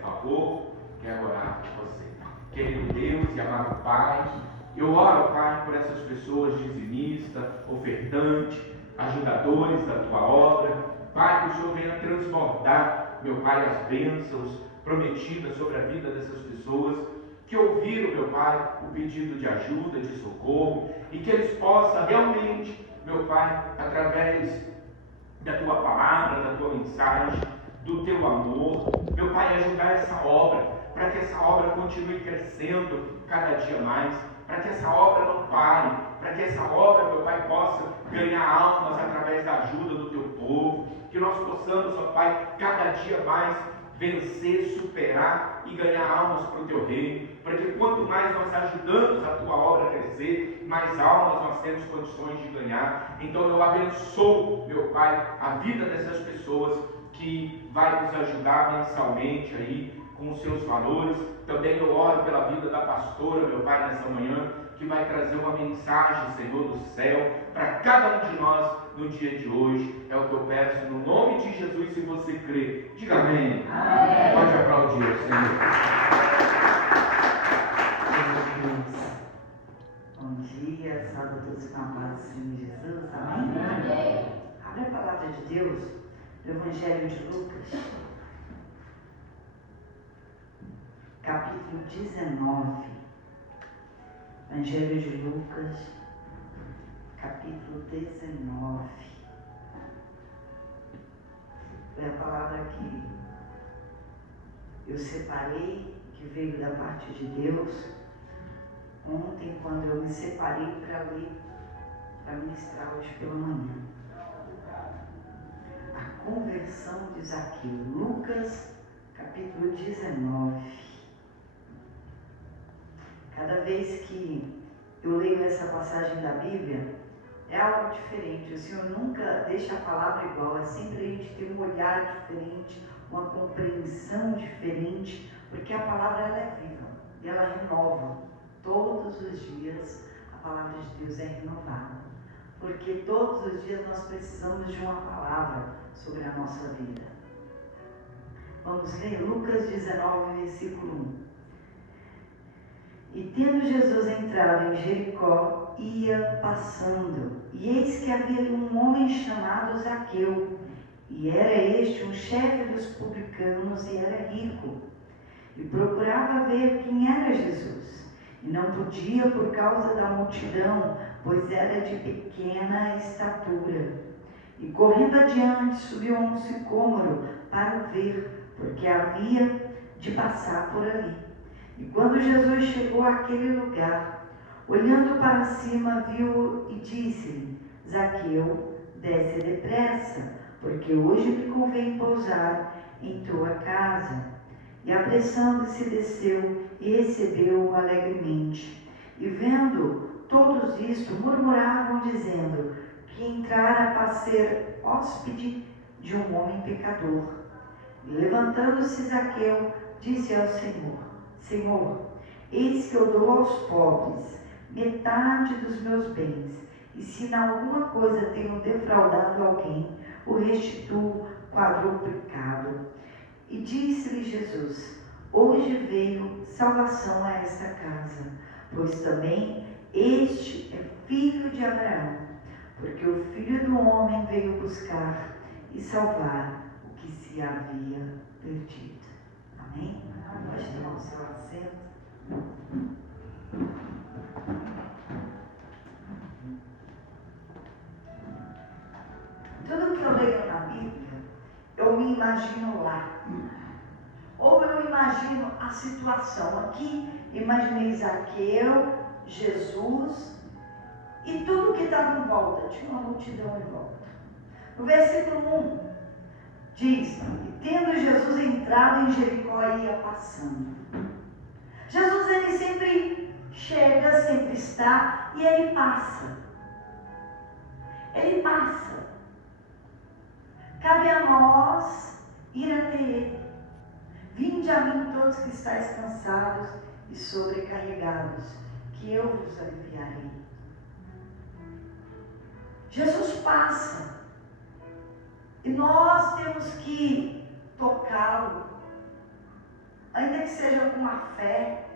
favor, quero orar por você. Querido Deus e amado Pai, eu oro, Pai, por essas pessoas dizimistas, ofertantes, ajudadores da Tua obra. Pai, que o Senhor venha transbordar, meu Pai, as bênçãos prometidas sobre a vida dessas pessoas que ouviram, meu Pai, o pedido de ajuda, de socorro, e que eles possam realmente, meu Pai, através da Tua palavra, da Tua mensagem, do Teu amor, meu Pai, ajudar essa obra, para que essa obra continue crescendo cada dia mais, para que essa obra não pare, para que essa obra, meu Pai, possa ganhar almas através da ajuda do Teu povo, que nós possamos, ó Pai, cada dia mais vencer, superar e ganhar almas para o Teu reino, para que quanto mais nós ajudamos a Tua obra a crescer, mais almas nós temos condições de ganhar. Então eu abençoo, meu Pai, a vida dessas pessoas que vai nos ajudar mensalmente aí com os seus valores. Também eu oro pela vida da pastora, meu Pai, nessa manhã, que vai trazer uma mensagem, Senhor, do céu, para cada um de nós no dia de hoje. É o que eu peço no nome de Jesus, se você crê. Diga amém. Amém. Pode aplaudir o Senhor. Bom dia, salve a todos com a paz do Senhor Jesus. Amém? Amém. Abre a palavra de Deus no Evangelho de Lucas, capítulo 19. Evangelho de Lucas, capítulo 19. Foi a palavra que eu separei, que veio da parte de Deus, ontem, quando eu me separei para ler, para ministrar hoje pela manhã. A conversão de Zaqueu. Lucas, capítulo 19. Cada vez que eu leio essa passagem da Bíblia, é algo diferente. O Senhor nunca deixa a palavra igual, é sempre a gente ter um olhar diferente, uma compreensão diferente, porque a palavra ela é viva e ela renova. Todos os dias a palavra de Deus é renovada, porque todos os dias nós precisamos de uma palavra sobre a nossa vida. Vamos ler Lucas 19, versículo 1. E tendo Jesus entrado em Jericó, ia passando, e eis que havia um homem chamado Zaqueu, e era este um chefe dos publicanos e era rico, e procurava ver quem era Jesus, e não podia por causa da multidão, pois era de pequena estatura. E correndo adiante, subiu a um sicômoro para o ver, porque havia de passar por ali. E quando Jesus chegou àquele lugar, olhando para cima, viu e disse-lhe: Zaqueu, desce depressa, porque hoje me convém pousar em tua casa. E apressando-se desceu e recebeu-o alegremente. E vendo todos isto, murmuravam, dizendo que entrara para ser hóspede de um homem pecador. E levantando-se Zaqueu, disse ao Senhor: Senhor, eis que eu dou aos pobres metade dos meus bens, e se em alguma coisa tenho defraudado alguém, o restituo quadruplicado. E disse-lhe Jesus: hoje veio salvação a esta casa, pois também este é filho de Abraão, porque o Filho do Homem veio buscar e salvar o que se havia perdido. Amém? Pode tomar o seu assento. Tudo que eu leio na Bíblia, eu me imagino lá. Ou eu imagino a situação. Aqui, imaginei Zaqueu, Jesus e tudo que estava em volta. Tinha uma multidão em volta. No versículo 1, diz: e tendo Jesus entrado em Jericó, ia passando. Jesus, ele sempre chega, sempre está, e ele passa. Ele passa. Cabe a nós ir até ele. Vinde a mim todos que estáis cansados e sobrecarregados, que eu vos aliviarei. Jesus passa. E nós temos que tocá-lo. seja com uma fé.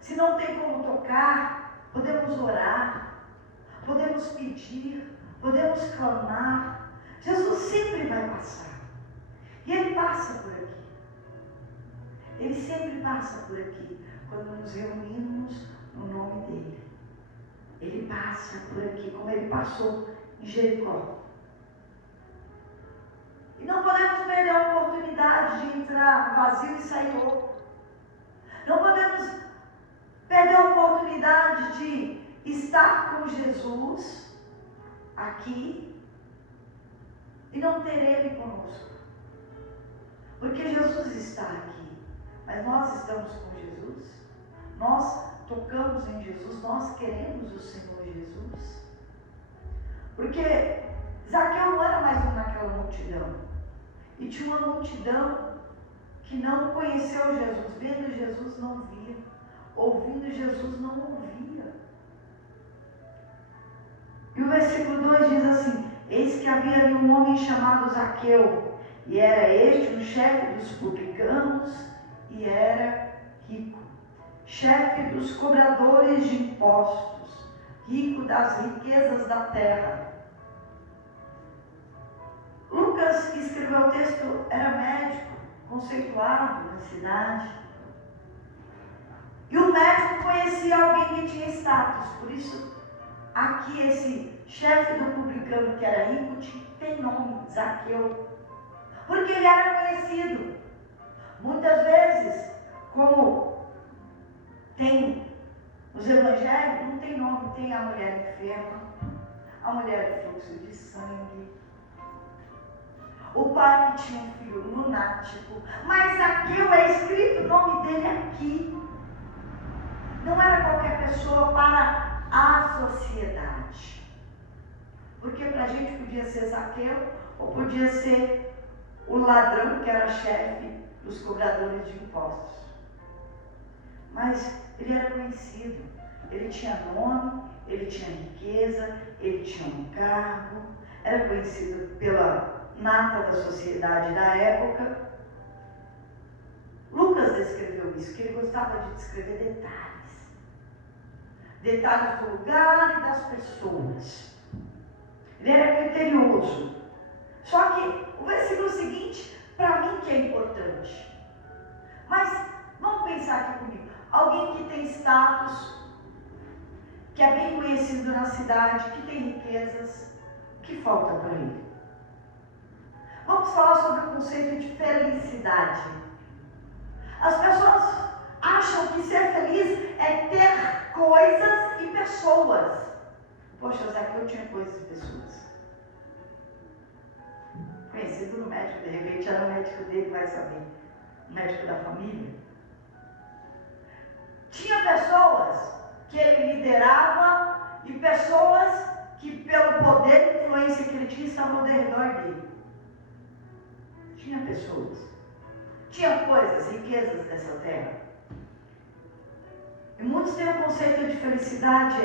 Se não tem como tocar, podemos orar, podemos pedir, podemos clamar. Jesus sempre vai passar. E Ele passa por aqui. Ele sempre passa por aqui quando nos reunimos no nome dEle. Ele passa por aqui como Ele passou em Jericó. E não podemos perder a oportunidade de entrar vazio e sair louco. Não podemos perder a oportunidade de estar com Jesus aqui e não ter Ele conosco. Porque Jesus está aqui, mas nós estamos com Jesus, nós tocamos em Jesus, nós queremos o Senhor Jesus. Porque Zaqueu não era mais um naquela multidão, e tinha uma multidão que não conheceu Jesus, vendo Jesus não via, ouvindo Jesus não ouvia. E o versículo 2 diz assim: eis que havia ali um homem chamado Zaqueu, e era este um chefe dos publicanos, e era rico, chefe dos cobradores de impostos, rico das riquezas da terra. Lucas, que escreveu o texto, era médico, conceituado na cidade. E o médico conhecia alguém que tinha status, por isso aqui esse chefe do publicano que era rico tem nome, Zaqueu, porque ele era conhecido. Muitas vezes, como tem os evangelhos, não tem nome, tem a mulher enferma, a mulher de fluxo de sangue, o pai que tinha um filho lunático, mas Zaqueu é escrito o nome dele aqui. Não era qualquer pessoa para a sociedade. Porque para a gente podia ser Zaqueu, ou podia ser o ladrão que era chefe dos cobradores de impostos. Mas ele era conhecido, ele tinha nome, ele tinha riqueza, ele tinha um cargo, era conhecido pela nata da sociedade da época. Lucas descreveu isso, que ele gostava de descrever detalhes do lugar e das pessoas. Ele era criterioso. Só que o versículo seguinte, para mim que é importante. Mas vamos pensar aqui comigo. Alguém que tem status, que é bem conhecido na cidade, que tem riquezas, o que falta para ele? Vamos falar sobre o conceito de felicidade. As pessoas acham que ser feliz é ter coisas e pessoas. Poxa, Zaqueu tinha coisas e pessoas. Conhecido no médico, de repente era o médico dele, vai saber. O médico da família. Tinha pessoas que ele liderava e pessoas que, pelo poder e influência que ele tinha, estavam ao redor dele. Tinha pessoas. Tinha coisas, riquezas dessa terra. E muitos têm o conceito de felicidade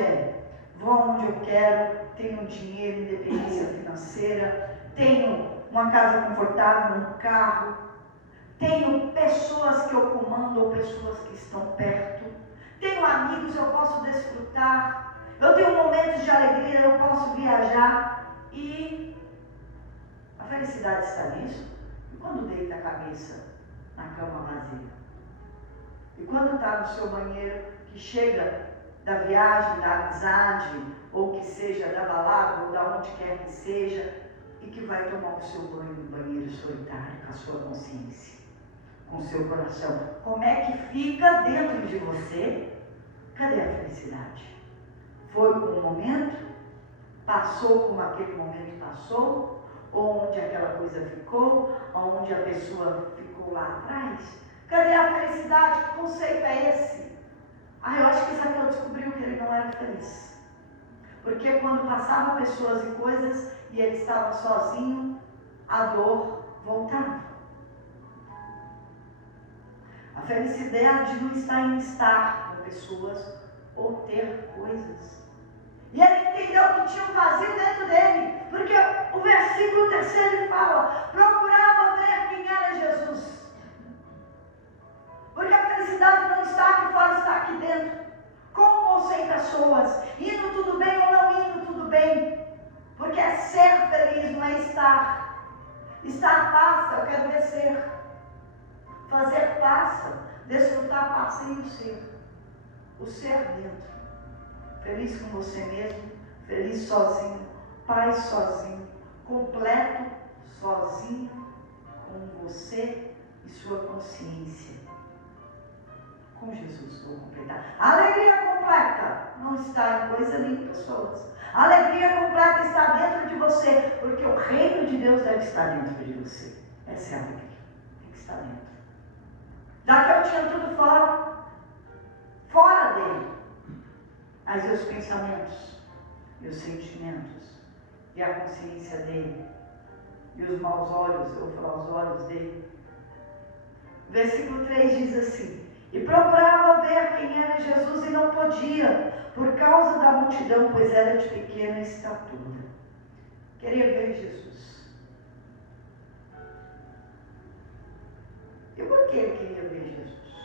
vou onde eu quero, tenho dinheiro, independência financeira, tenho uma casa confortável, um carro, tenho pessoas que eu comando ou pessoas que estão perto, tenho amigos, eu posso desfrutar, eu tenho momentos de alegria, eu posso viajar. E a felicidade está nisso. E quando deita a cabeça na cama vazia? E quando está no seu banheiro, que chega da viagem, da amizade, ou que seja da balada, ou da onde quer que seja, e que vai tomar o seu banho no banheiro solitário, com a sua consciência, com o seu coração? Como é que fica dentro de você? Cadê a felicidade? Foi um momento? Passou como aquele momento passou? Ou onde aquela coisa ficou? Onde a pessoa ficou lá atrás? Cadê a felicidade? Que conceito é esse? Eu acho que Zaqueu descobriu que ele não era feliz. Porque quando passavam pessoas e coisas e ele estava sozinho, a dor voltava. A felicidade não está em estar com pessoas ou ter coisas. E ele entendeu que tinha um vazio dentro dele, porque o versículo 3 ele fala: procurava ver quem era Jesus. Porque a felicidade aqui dentro, com ou sem pessoas, indo tudo bem ou não indo tudo bem, porque é ser feliz, não é estar. Estar passa, eu quero ver ser. Fazer passa, desfrutar passa e o ser. O ser dentro. Feliz com você mesmo, feliz sozinho, paz sozinho, completo sozinho com você e sua consciência. Com Jesus vou completar. A alegria completa não está em coisa nem em pessoas. A alegria completa está dentro de você, porque o reino de Deus deve estar dentro de você. Essa é a alegria. Tem que estar dentro. Daqui eu tinha tudo fora dele. Mas e os pensamentos, e os sentimentos, e a consciência dele, e os maus olhos, eu vou falar os olhos dele. Versículo 3 diz assim: e procurava ver quem era Jesus e não podia, por causa da multidão, pois era de pequena estatura. Queria ver Jesus. E por que ele queria ver Jesus?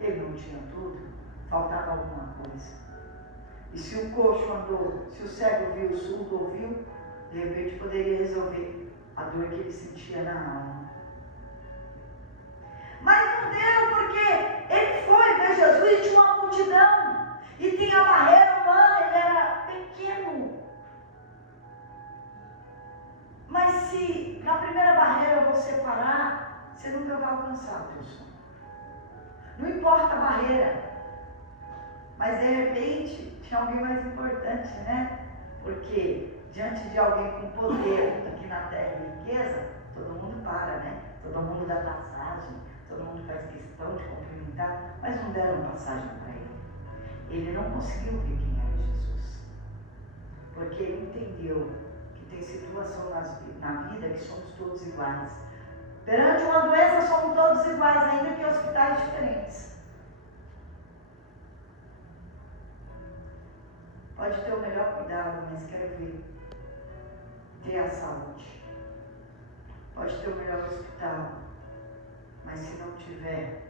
Ele não tinha tudo, faltava alguma coisa. E se o coxo andou, se o cego viu, o surdo ouviu, de repente poderia resolver a dor que ele sentia na alma. Mas não deu, porque ele foi ver Jesus e tinha uma multidão. E tinha a barreira humana, ele era pequeno. Mas se na primeira barreira você parar, você nunca vai alcançar o teu sonho. Não importa a barreira. Mas de repente, tinha alguém mais importante, né? Porque diante de alguém com poder aqui na terra e riqueza, todo mundo para, né? Todo mundo dá passagem, todo mundo faz questão de cumprimentar, mas não deram passagem para ele. Ele não conseguiu ver quem era Jesus. Porque ele entendeu que tem situação na vida que somos todos iguais. Perante uma doença somos todos iguais, ainda que em hospitais diferentes. Pode ter o melhor cuidado, mas quero ver. Ter a saúde. Pode ter o melhor hospital, mas se não tiver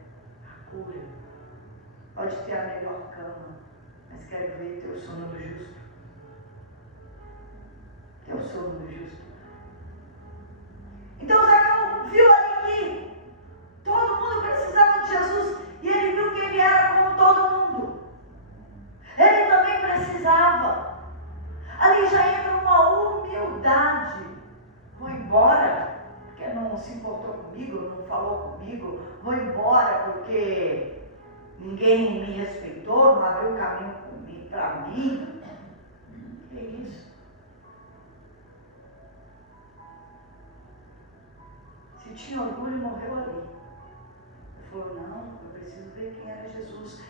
a cura. Pode ter a melhor cama, mas quero ver ter o sono do justo. Ter o sono do justo. Então Zaqueu viu ali que todo mundo precisava de Jesus e ele viu que ele era como todo mundo. Ele também precisava. Ali já entra uma humildade. Vou embora porque não se importou comigo, não falou comigo. Vou embora porque ninguém me respeitou, não abriu caminho para mim. Que é isso? Se tinha orgulho, morreu ali. Ele falou, não, eu preciso ver quem era Jesus.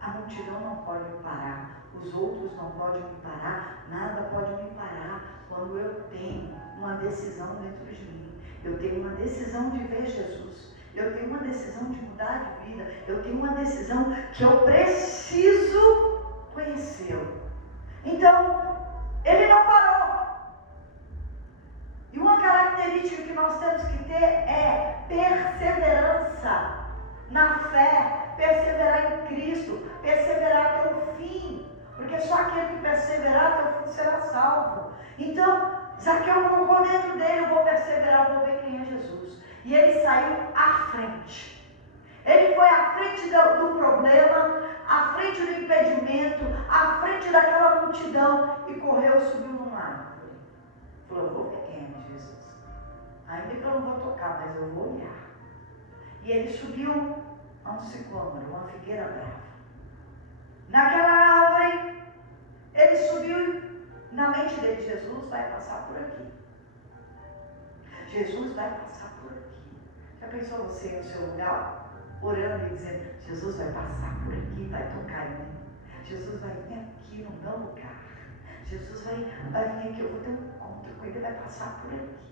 A multidão não pode me parar, os outros não podem me parar, nada pode me parar quando eu tenho uma decisão dentro de mim. Eu tenho uma decisão de ver Jesus, eu tenho uma decisão de mudar de vida, eu tenho uma decisão que eu preciso conhecê-lo. Então, ele não parou. E uma característica que nós temos que ter é perseverança na fé, perseverar em Cristo, perseverar até o fim, porque só aquele que perseverar até o fim será salvo. Então, Zaqueu colocou dentro dele, eu vou perseverar, vou ver quem é Jesus. E ele saiu à frente. Ele foi à frente do problema, à frente do impedimento, à frente daquela multidão e correu, subiu numa árvore. Falou, eu vou ver quem é Jesus. Ainda que eu não vou tocar, mas eu vou olhar. E ele subiu a um sicômoro, uma figueira brava. Naquela árvore, ele subiu, na mente dele, Jesus vai passar por aqui. Jesus vai passar por aqui. Já pensou você no seu lugar, orando e dizendo, Jesus vai passar por aqui, vai tocar em mim. Jesus vai vir aqui no meu lugar. Jesus vai vir aqui, eu vou ter um encontro com ele, vai passar por aqui.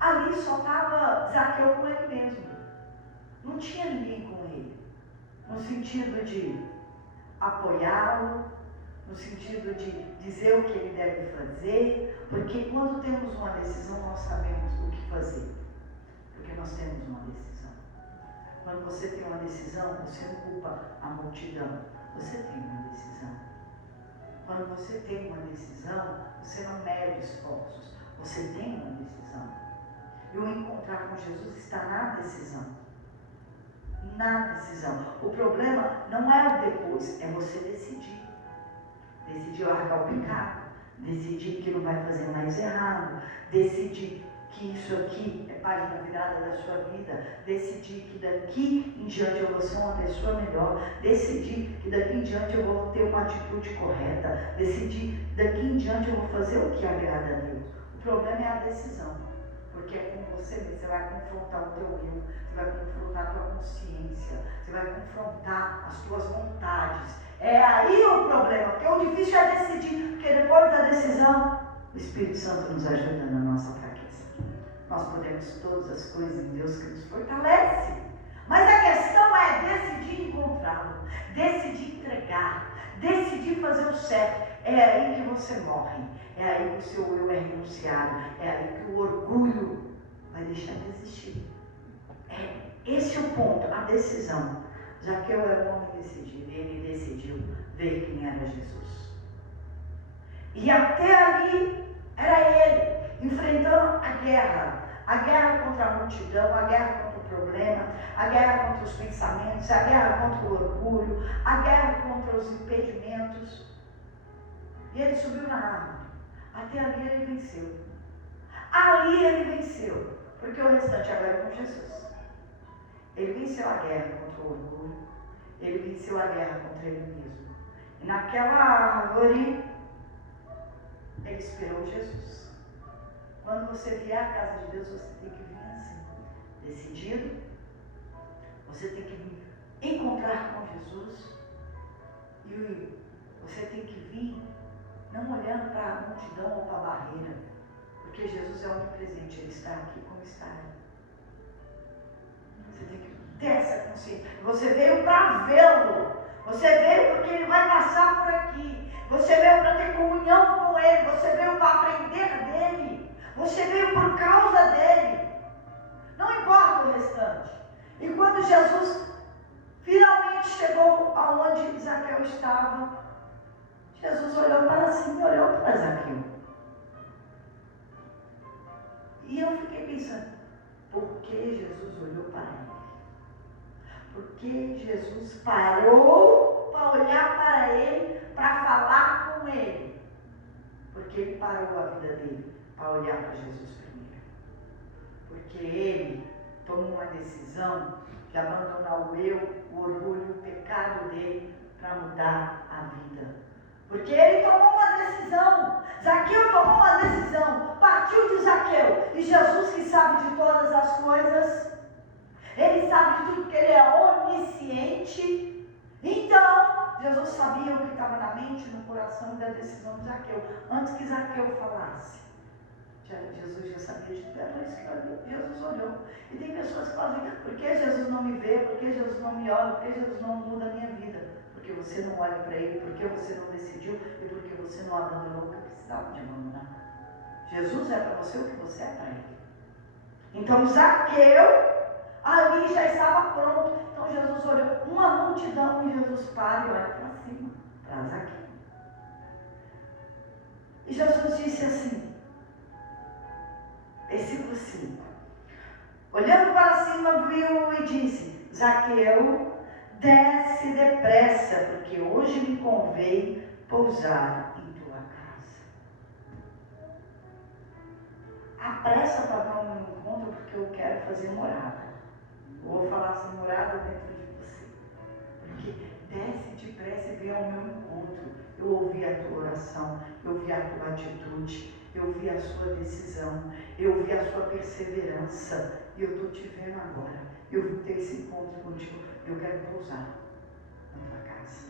Ali só estava Zaqueu com ele mesmo. Não tinha ninguém com ele. No sentido de apoiá-lo, no sentido de dizer o que ele deve fazer, porque quando temos uma decisão nós sabemos o que fazer. Porque nós temos uma decisão. Quando você tem uma decisão, você não culpa a multidão. Você tem uma decisão. Quando você tem uma decisão, você não mede esforços. Você tem uma decisão. E o encontrar com Jesus está na decisão. Na decisão. O problema não é o depois, é você decidir. Decidir largar o pecado. Decidir que não vai fazer mais errado. Decidir que isso aqui é página virada da sua vida. Decidir que daqui em diante eu vou ser uma pessoa melhor. Decidir que daqui em diante eu vou ter uma atitude correta. Decidir que daqui em diante eu vou fazer o que agrada a Deus. O problema é a decisão. Porque é com você mesmo, você vai confrontar o teu eu, você vai confrontar a tua consciência, você vai confrontar as tuas vontades. É aí o problema, porque o difícil é decidir, porque depois da decisão, o Espírito Santo nos ajuda na nossa fraqueza. Nós podemos todas as coisas em Deus que nos fortalece. Mas a questão é decidir encontrá-lo, decidir entregar, decidir fazer o certo. É aí que você morre, é aí que o seu eu é renunciado, é aí que o orgulho vai deixar de existir. Esse é o ponto, a decisão. Zaqueu era um homem decidido, ele decidiu ver quem era Jesus. E até ali era ele, enfrentando a guerra contra a multidão, a guerra contra o problema, a guerra contra os pensamentos, a guerra contra o orgulho, a guerra contra os impedimentos. E ele subiu na árvore. Até ali ele venceu. Ali ele venceu. Porque o restante agora é com Jesus. Ele venceu a guerra contra o orgulho. Ele venceu a guerra contra ele mesmo. E naquela árvore, ele esperou Jesus. Quando você vier à casa de Deus, você tem que vir assim. Decidido. Você tem que vir encontrar com Jesus. E você tem que vir não olhando para a multidão ou para a barreira, porque Jesus é onipresente, Ele está aqui como está aí. Você tem que ter essa consciência. Você veio para vê-lo, você veio porque Ele vai passar por aqui, você veio para ter comunhão com Ele, você veio para aprender dEle, você veio por causa dEle, não importa o restante. E quando Jesus finalmente chegou aonde Zaqueu estava, Jesus olhou para cima e olhou para Zaqueu. E eu fiquei pensando, por que Jesus olhou para ele? Por que Jesus parou para olhar para ele, para falar com ele? Porque ele parou a vida dele para olhar para Jesus primeiro. Porque ele tomou uma decisão de abandonar o eu, o orgulho, o pecado dele para mudar a vida. Porque ele tomou uma decisão. Zaqueu tomou uma decisão. Partiu de Zaqueu. E Jesus, que sabe de todas as coisas, ele sabe de tudo porque ele é onisciente. Então, Jesus sabia o que estava na mente, no coração da decisão de Zaqueu. Antes que Zaqueu falasse, Jesus já sabia de tudo. É por isso que Jesus olhou. E tem pessoas que falam, por que Jesus não me vê? Por que Jesus não me olha? Por que Jesus não muda a minha vida? Porque você não olha para ele, porque você não decidiu e porque você não abandonou o que precisava de abandonar. Jesus é para você o que você é para ele. Então Zaqueu ali já estava pronto. Então Jesus olhou uma multidão e Jesus para e olha para cima, para Zaqueu. E Jesus disse assim, versículo 5. Olhando para cima, viu e disse, Zaqueu, desce depressa, porque hoje me convém pousar em tua casa. Apressa para dar um encontro, porque eu quero fazer morada. Eu vou falar assim, morada dentro de você. Porque desce depressa e vem ao meu encontro. Eu ouvi a tua oração, eu vi a tua atitude, eu vi a sua decisão, eu vi a sua perseverança. E eu estou te vendo agora. Eu vou ter esse encontro contigo. Eu quero pousar na tua casa.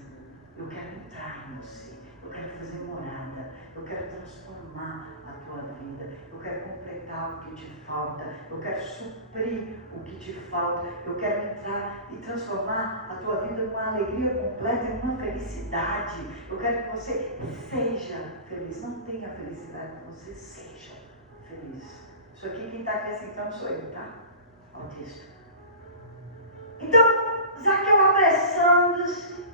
Eu quero entrar em você. Eu quero fazer morada. Eu quero transformar a tua vida. Eu quero completar o que te falta. Eu quero suprir o que te falta. Eu quero entrar e transformar a tua vida numa alegria completa, em uma felicidade. Eu quero que você seja feliz. Não tenha felicidade, você seja feliz. Isso aqui quem está acrescentando sou eu, tá? Ao texto. Então, Zaqueu, apressando-se,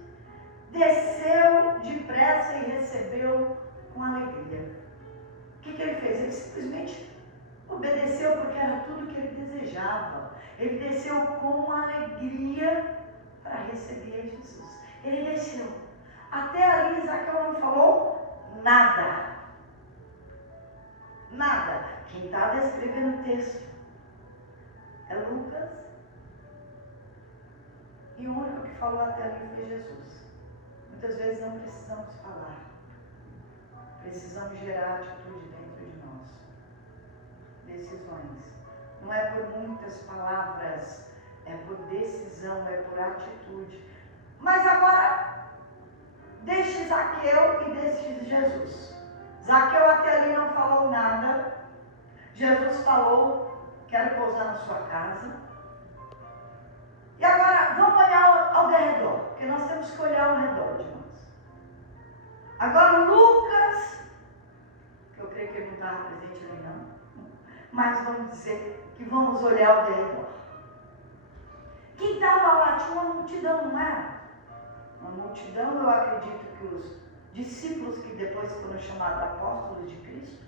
desceu depressa e recebeu com alegria. O que ele fez? Ele simplesmente obedeceu, porque era tudo que ele desejava. Ele desceu com alegria para receber Jesus. Ele desceu. Até ali, Zaqueu não falou nada. Nada. Quem está descrevendo o texto é Lucas. E o único que falou até ali foi Jesus. Muitas vezes não precisamos falar. Precisamos gerar atitude dentro de nós. Decisões. Não é por muitas palavras, é por decisão, é por atitude. Mas agora, deixe Zaqueu e deixe Jesus. Zaqueu até ali não falou nada. Jesus falou, quero pousar na sua casa. E agora, vamos olhar ao redor, porque nós temos que olhar ao redor de nós. Agora, Lucas, que eu creio que ele não estava presente ali não, mas vamos dizer que vamos olhar ao redor. Quem estava lá tinha uma multidão, não era? Uma multidão, eu acredito que os discípulos que depois foram chamados apóstolos de Cristo,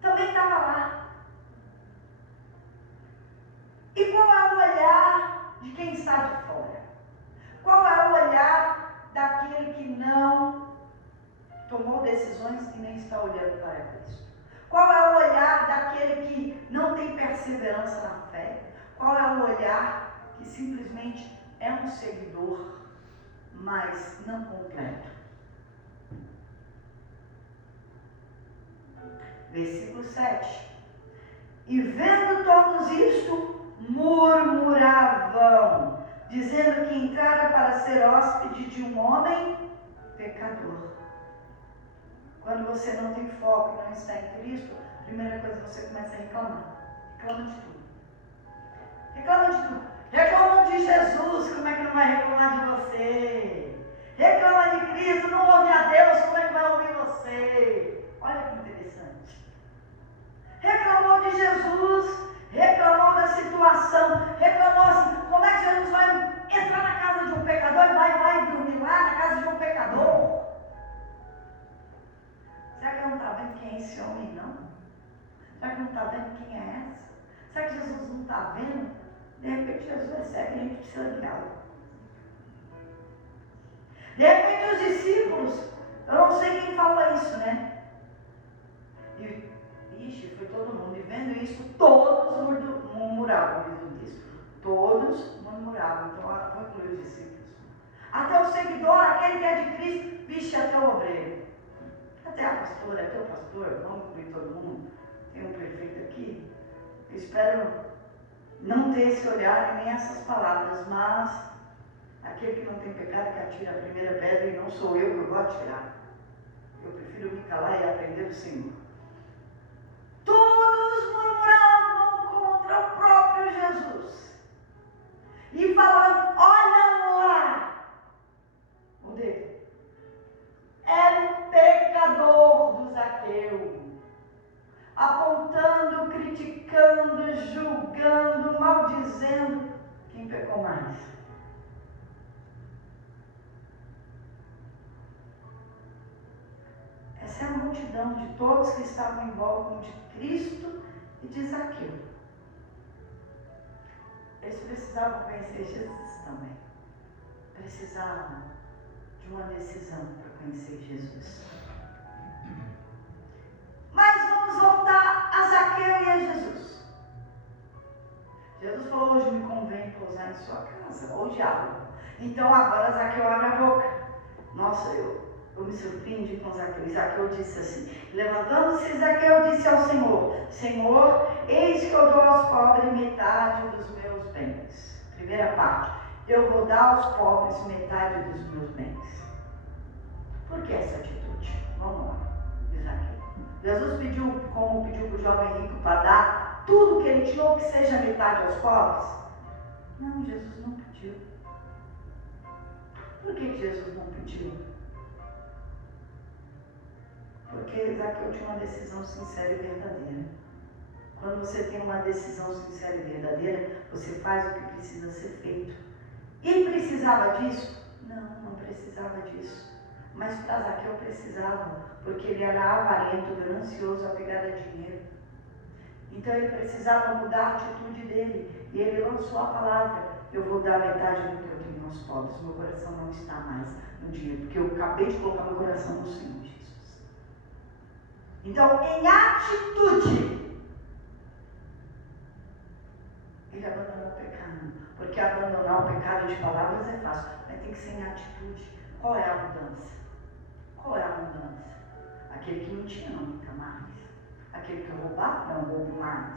também estavam lá. E qual é o olhar de quem está de fora? Qual é o olhar daquele que não tomou decisões e nem está olhando para Cristo? Qual é o olhar daquele que não tem perseverança na fé? Qual é o olhar que simplesmente é um seguidor, mas não completo? Versículo 7. E vendo todos isto, murmuravam, dizendo que entrara para ser hóspede de um homem pecador. Quando você não tem foco e não está em Cristo, a primeira coisa você começa a reclamar. Reclama de tudo. Reclama de tudo. Reclama de Jesus, como é que não vai reclamar de você? Reclama de Cristo, não ouve a Deus, como é que vai ouvir você? Olha que interessante. Reclamou de Jesus, reclamou da situação, reclamou assim, como é que Jesus vai entrar na casa de um pecador e vai dormir lá na casa de um pecador? Será que ele não está vendo quem é esse homem, não? Será que não está vendo quem é essa? Será que Jesus não está vendo? De repente Jesus é cego e a gente precisa de algo. De repente os discípulos, eu não sei quem falou isso, né? Ixi, foi todo mundo. E vendo isso, todos murmuravam, diz o texto. Todos murmuravam. Então, vou incluir os discípulos. Até o seguidor, aquele que é de Cristo, vixe, até o obreiro. Até a pastora, até o pastor, vamos incluir todo mundo. Tem um prefeito aqui. Eu espero não ter esse olhar e nem essas palavras, mas aquele que não tem pecado que atira a primeira pedra e não sou eu que vou atirar. Eu prefiro me calar e aprender do Senhor. Todos murmuravam contra o próprio Jesus. E falando, olha lá, o dedo. Era um pecador do Zaqueu. Apontando, criticando, julgando, maldizendo quem pecou mais. Essa é a multidão de todos que estavam em volta de Cristo e de Zaqueu. Eles precisavam conhecer Jesus também. Precisavam de uma decisão para conhecer Jesus. Mas vamos voltar a Zaqueu e a Jesus. Jesus falou, hoje me convém pousar em sua casa, ou diálogo. Então agora Zaqueu abre a boca. Nossa, eu me surpreendi com Zaqueu. E Zaqueu disse assim, levantando-se, Zaqueu disse ao Senhor, Senhor, eis que eu dou aos pobres metade dos meus bens. Primeira parte, eu vou dar aos pobres metade dos meus bens. Por que essa atitude? Vamos lá, diz Zaqueu. Jesus pediu, como pediu para o jovem rico, para dar tudo que ele tinha, ou que seja metade aos pobres? Não, Jesus não pediu. Por que Jesus não pediu? Porque Zaqueu tinha uma decisão sincera e verdadeira. Quando você tem uma decisão sincera e verdadeira, você faz o que precisa ser feito. E precisava disso? Não precisava disso. Mas para Zaqueu precisava, porque ele era avarento, ganancioso, apegado a dinheiro. Então ele precisava mudar a atitude dele. E ele lançou a palavra: eu vou dar metade do que eu tenho aos pobres. Meu coração não está mais no dinheiro, porque eu acabei de colocar meu coração no Senhor Jesus. Então, em atitude, ele abandonou o pecado. Porque abandonar o pecado de palavras é fácil, mas tem que ser em atitude. Qual é a mudança? Qual é a mudança? Aquele que mentia não minta mais. Aquele que roubava não rouba mais.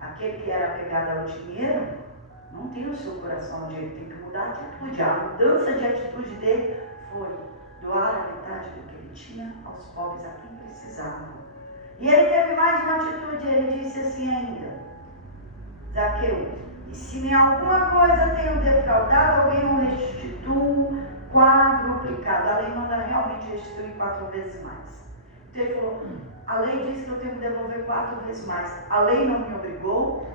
Aquele que era apegado ao dinheiro não tem o seu coração onde ele tem que mudar a atitude. A mudança de atitude dele foi doar a metade do que ele tinha aos pobres, a quem precisava. E ele teve mais uma atitude. Ele disse assim ainda: Zaqueu, e se em alguma coisa tenho defraudado alguém, não restituo quadruplicado. A lei manda realmente restituir 4 vezes mais. Então ele falou: a lei diz que eu tenho que devolver 4 vezes mais. A lei não me obrigou.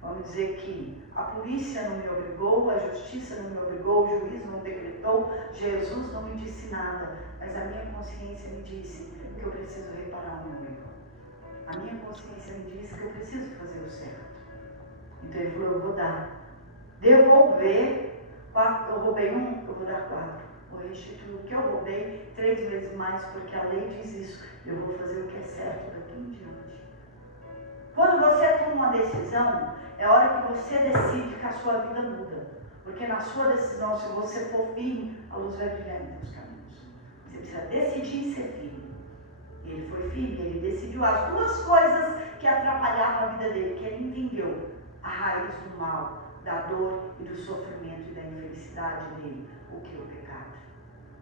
Vamos dizer que a polícia não me obrigou, a justiça não me obrigou, o juiz não decretou, Jesus não me disse nada. Mas a minha consciência me disse que eu preciso reparar o meu erro. A minha consciência me disse que eu preciso fazer o certo. Então ele falou: eu vou dar. Devolver 4, eu roubei 1, eu vou dar 4. Vou restituir o que eu roubei 3 vezes mais, porque a lei diz isso. Eu vou fazer o que é certo daqui em diante. Quando você toma uma decisão, é hora que você decide que a sua vida muda. Porque na sua decisão, se você for firme, a luz vai brilhar em teus caminhos. Você precisa decidir ser firme. E ele foi firme, ele decidiu as 2 coisas que atrapalhavam a vida dele, que ele entendeu a raiz do mal, da dor e do sofrimento e da infelicidade dele. O que é o pecado?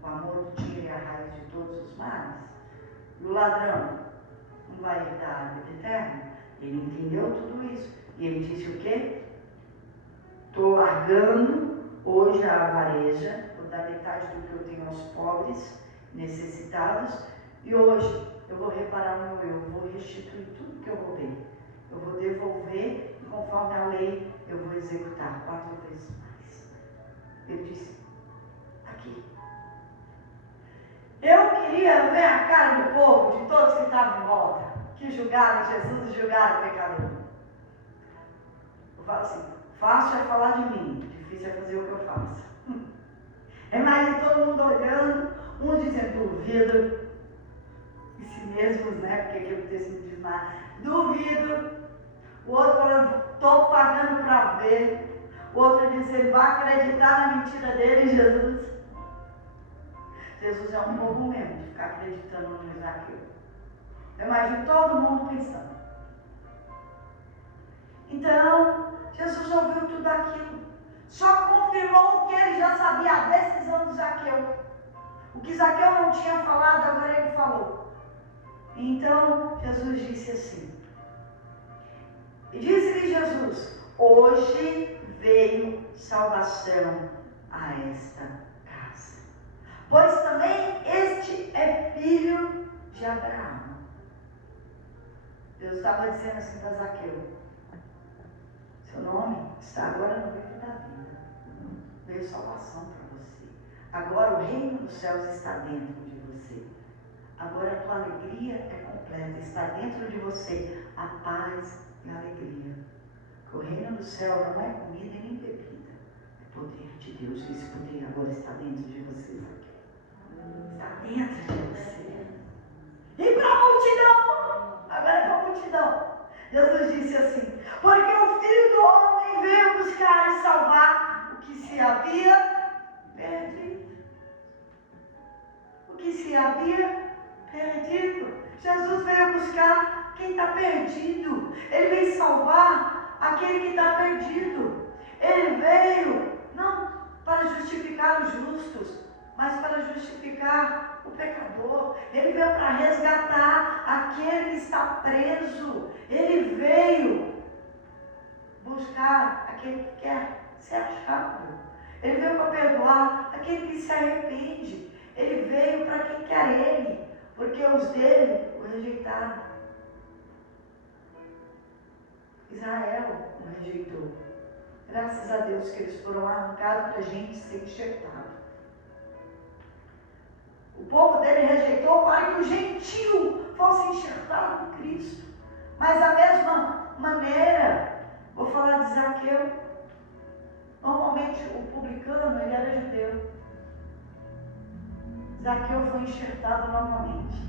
O amor do dinheiro é a raiz de todos os males. E o ladrão não vai herdar a vida eterna? Ele entendeu tudo isso. E ele disse o quê? Estou largando hoje a avareja, vou dar metade do que eu tenho aos pobres, necessitados, e hoje eu vou reparar o meu eu, vou restituir tudo que eu roubei. Eu vou devolver e conforme a lei eu vou executar 4 vezes mais. Ele disse: aqui. Eu queria ver a cara do povo, de todos que estavam em volta, que julgaram Jesus e julgaram o pecador. Eu falo assim: fácil é falar de mim, difícil é fazer o que eu faço. Imagina todo mundo olhando, um dizendo: duvido, e si mesmos, né? Porque aquele texto não diz nada, duvido. O outro falando: estou pagando para ver. O outro dizendo: vai acreditar na mentira dele, Jesus. Jesus é um bobo mesmo de ficar acreditando no Zaqueu. Eu imagino todo mundo pensando. Então, Jesus ouviu tudo aquilo. Só confirmou o que ele já sabia, a decisão de Zaqueu. O que Zaqueu não tinha falado, agora ele falou. Então, Jesus disse assim. E disse-lhe Jesus: hoje veio salvação a esta casa. Pois também este é filho de Abraão. Deus estava dizendo assim para Zaqueu: seu nome está agora no livro da vida. Veio salvação para você. Agora o reino dos céus está dentro de você. Agora a tua alegria é completa. Está dentro de você a paz e a alegria. O reino do céu não é comida nem bebida. É poder de Deus. Esse poder agora está dentro de vocês aqui. Está dentro de você. E para a multidão, agora é para a multidão, Jesus disse assim: porque o Filho do Homem veio buscar e salvar o que se havia perdido. O que se havia perdido. Jesus veio buscar quem está perdido. Ele veio salvar aquele que está perdido. Ele veio não para justificar os justos, mas para justificar o pecador. Ele veio para resgatar aquele que está preso. Ele veio buscar aquele que quer ser achado. Ele veio para perdoar aquele que se arrepende. Ele veio para quem quer ele, porque os dele o rejeitaram. Israel o rejeitou. Graças a Deus que eles foram arrancados para a gente ser enxertado. O povo dele rejeitou para que o gentio fosse enxertado em Cristo. Mas da mesma maneira, vou falar de Zaqueu. Normalmente o publicano, ele era judeu. Zaqueu foi enxertado novamente.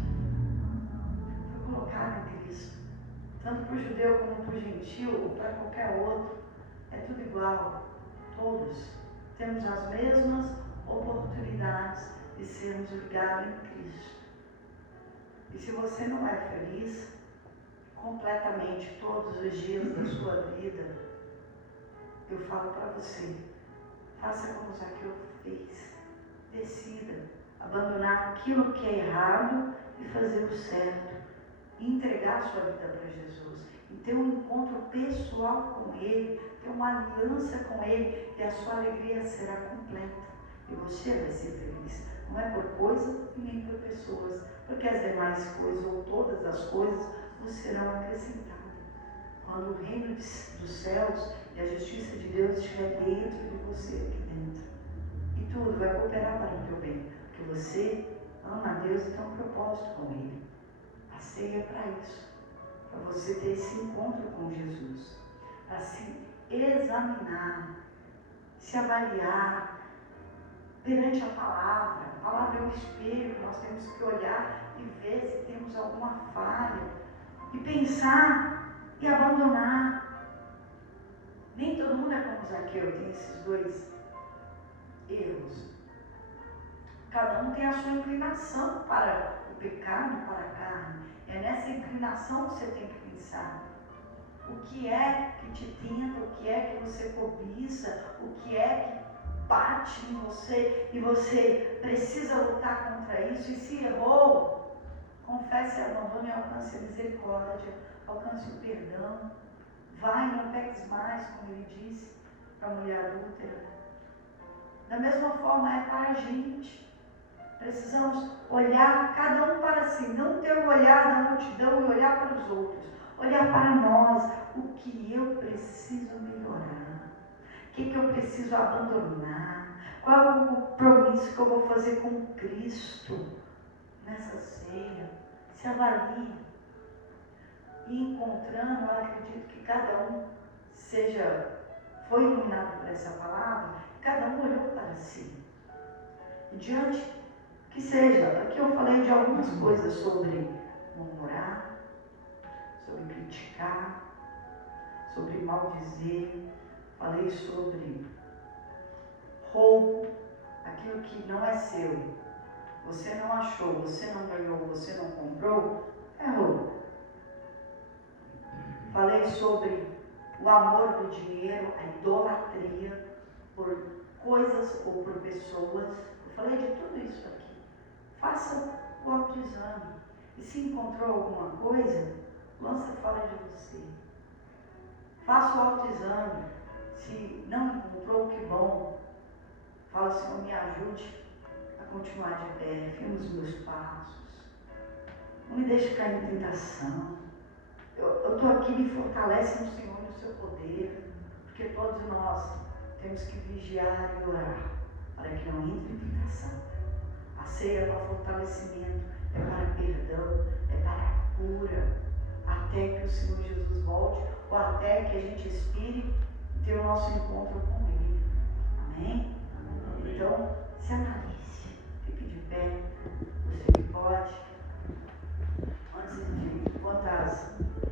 Foi colocado em Cristo. Tanto para o judeu como para o gentio, ou para qualquer outro. É tudo igual. Todos temos as mesmas oportunidades de sermos ligados em Cristo. E se você não é feliz completamente todos os dias da sua vida, eu falo para você, faça como Zaqueu fez. Decida abandonar aquilo que é errado e fazer o certo. E entregar a sua vida para Jesus. E ter um encontro pessoal com Ele, ter uma aliança com Ele, e a sua alegria será completa. E você vai ser feliz. Não é por coisa e nem por pessoas, porque as demais coisas, ou todas as coisas, vos serão acrescentadas. Quando o reino dos céus e a justiça de Deus estiver dentro de você, aqui dentro. E tudo vai cooperar para o teu bem, porque você ama a Deus e tem um propósito com Ele. A ceia é para isso, para você ter esse encontro com Jesus, para se examinar, se avaliar perante a palavra. A palavra é um espelho, nós temos que olhar e ver se temos alguma falha, e pensar e abandonar. Nem todo mundo é como Zaqueu, tem esses dois erros. Cada um tem a sua inclinação para o pecado, para a carne. É nessa inclinação que você tem que pensar. O que é que te tenta, o que é que você cobiça, o que é que bate em você e você precisa lutar contra isso. E se errou, confesse, abandone e alcance a misericórdia, alcance o perdão. Vai, não peques mais, como ele disse para a mulher adúltera. Da mesma forma é para a gente. Precisamos olhar cada um para si, não ter o olhar da multidão e olhar para os outros. Olhar para nós, o que eu preciso melhorar, o que eu preciso abandonar, qual é o compromisso que eu vou fazer com Cristo nessa ceia. Se avalie. E encontrando, eu acredito que cada um foi iluminado por essa palavra, cada um olhou para si. E diante, que seja, aqui eu falei de algumas coisas sobre murmurar, sobre criticar, sobre maldizer, falei sobre roubo, aquilo que não é seu, você não achou, você não ganhou, você não comprou, é roubo. Falei sobre o amor do dinheiro, a idolatria por coisas ou por pessoas. Eu falei de tudo isso aqui. Faça o autoexame. E se encontrou alguma coisa, lança fora de você. Faça o autoexame. Se não encontrou, que bom. Fala, Senhor, me ajude a continuar de pé, firme os meus passos. Não me deixe cair em tentação. Eu estou aqui, me fortalece no Senhor e no seu poder, porque todos nós temos que vigiar e orar para que não entre em tentação. A ceia é para fortalecimento, é para perdão, é para cura, até que o Senhor Jesus volte, ou até que a gente expire e tenha o nosso encontro com Ele. Amém? Então, se analise.